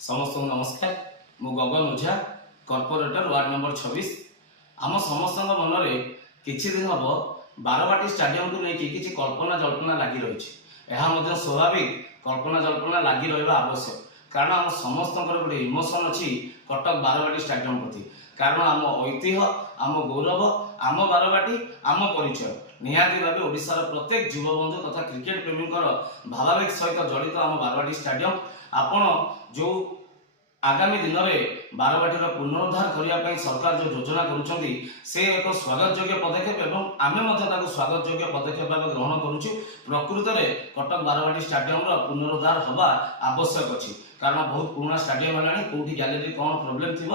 समस्त नमस्कार। मु गगन ओझा कॉर्पोरेटर वार्ड नंबर 26। आम समस्त मन में किछि दिन हम बारवाटी स्टाडियम को लेकिन किछि कल्पना जल्पना लगी रही। स्वाभाविक कल्पना जल्पना लगी रहा आवश्यक, कारण आम समस्त गोटे इमोशन अच्छी कटक बारवाटी स्टाडियम प्रति। कारण आम ऐतिह्य, आम गौरव, आम बारवाटी, आम परिचय निहाती भाव ओडिशार प्रत्येक युवबंधु तथा क्रिकेट प्रेमी भावावेग सहित जड़ित आम बारवाटी स्टाडियम। आपण जो आगामी दिन में बारवाटीर पुनरुद्धार करने सरकार जो योजना करुँच से एक स्वागत योग्य पदक्षेप एवं आम स्वागत योग्य पदक्षेप भाव ग्रहण करुचु। प्रकृत में कटक बारवाटी स्टाडियम पुनरुद्धार हवा आवश्यक अच्छी, कारण बहुत पुराना स्टाडियम है, कौटी गैलेरी कौन प्रोब्लेम थी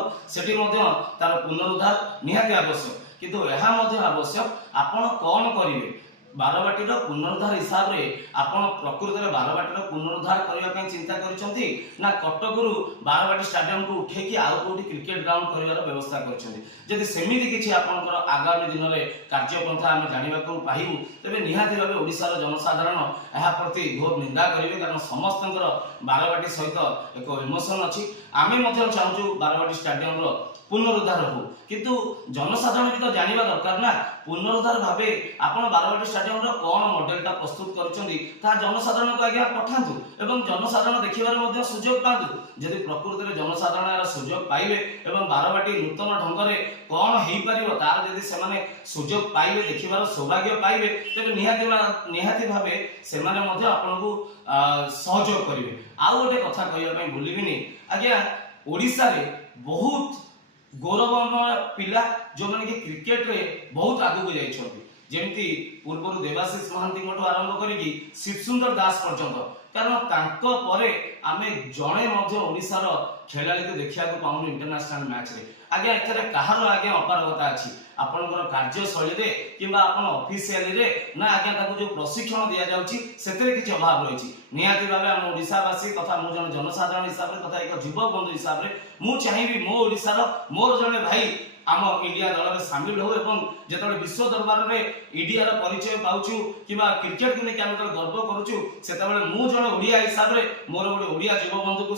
तार पुनरुद्धार निहाती आवश्यक। किंतु यह आवश्यक आपण कौन करेंगे बारवाटीर पुनरुद्धार हिसाब से आपण प्रकृत में बारवाटीर पुनरुद्धार करने चिंता करछंती ना कटकरू बारवाटी स्टाडियम को उठेकी आउ कोठी क्रिकेट ग्राउंड करिवार व्यवस्था करछंती। जदि सेमिति किछि आपनकर आगामी दिन में कार्यपंथा आम जानिबाकू पाइबु तेबे निहाती भाबे ओडिशार जनसाधारण एहा प्रति घोर निंदा करिवे, कारण समस्तंकर बारवाटी सहित एक इमोशन अछि। आमे मध्य चाहूँ बारवाटी स्टाडियम पुनरुद्धार हो, किंतु जनसाधारण भी तो जानवा दरकार ना पुनरुद्धार भावे आपण बारवाटी स्टाडियम कौन मॉडलटा प्रस्तुत करुछंती ता जनसाधारण को आज्ञा पठांतु एवं जनसाधारण देखिबार मध्ये सुयोग पांतु। यदि प्रकृति में जनसाधारण यार सुयोग पाइबे एवं बारवाटी नूतन ढंग से कौन हो पारिबो तार यदि से माने सुयोग पाइबे देखिबार सौभाग्य पाइबे तेबे निहाती भावे से माने मध्ये आपनको सहयोग करिवे। आउ गोटे कथा कहया पई भूलिबिनी आज्ञा, ओडिसा रे बहुत गौरवमय पिला जो माने कि क्रिकेट रे बहुत आगु जाइछथि, जेमती पूर्व देवाशीष महांती आरंभ करी शिवसुंदर दास पर्यंत। कारण तांको परे आमे जणे मध्य ओडिसार खेलाड़ी को देखिया को पाउनु इंटरनेशनल मैच रे। आगे एथरे कहार आगे अपारगता अछि आपनकर कार्यशैली रे किबा आपन ऑफिशियली रे ना आगे ताको जो प्रशिक्षण दिया जाउछि सेतरे किछ अभाव रहिछि। निहाती भाबे हम ओडिसावासी तथा मो जन जनसाधारण हिसाब रे तथा एक युवा बंधु हिसाब रे मु चाहिबी मो ओडिसार मोर जने भाई आम इंडिया दल में सामिल हो एवं जिते विश्व दरबार में इंडिया परिचय पाऊँ कि क्रिकेट को लेकिन गर्व करुचु से मु जन ओडिया हिसाब से मोर गोटे ओडिया युवबंधु को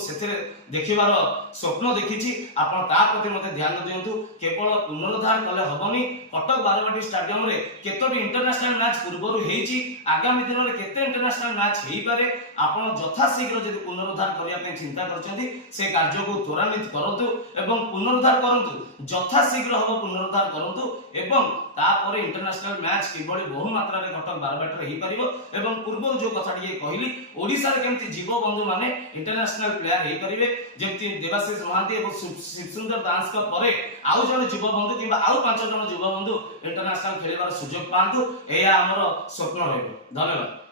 देखिबार स्वप्न देखी। आप प्रति मत ध्यान दिंतु, केवल पुनरुद्धार कले हेनी। कटक बारवाटी स्टाडियम रे केतोटी इंटरनेशनल मैच पूर्व आगामी दिन में केते इंटरनेशनल मैच हो पारे आप यथाशीघ्र जब पुनरुद्धार करने चिंता करछंती से कार्य को त्वरान्वित करंतु एवं पुनरुद्धार करंतु यथाशीघ्र हम पुनरुद्धार करंतु एवं तापर इंटरनेशनल मैच किबळी बहु मात्रा रे कटक बारवाटी रे हो पारिबो। एवं पूर्व जो कथा टिके कहली ओडिसा रे केमती जीव बंधु माने इंटरनेशनल प्लेयर हे करिवे, जेमती देवाशीष महांती और शिवसुंदर दास का परे आउ जन जीव बंधु किबा आउ 5 जन जीव बंधु इंटरनेशनल खेलिबार सुयोग पांतु। एया हमर स्वप्न रहबो। धन्यवाद।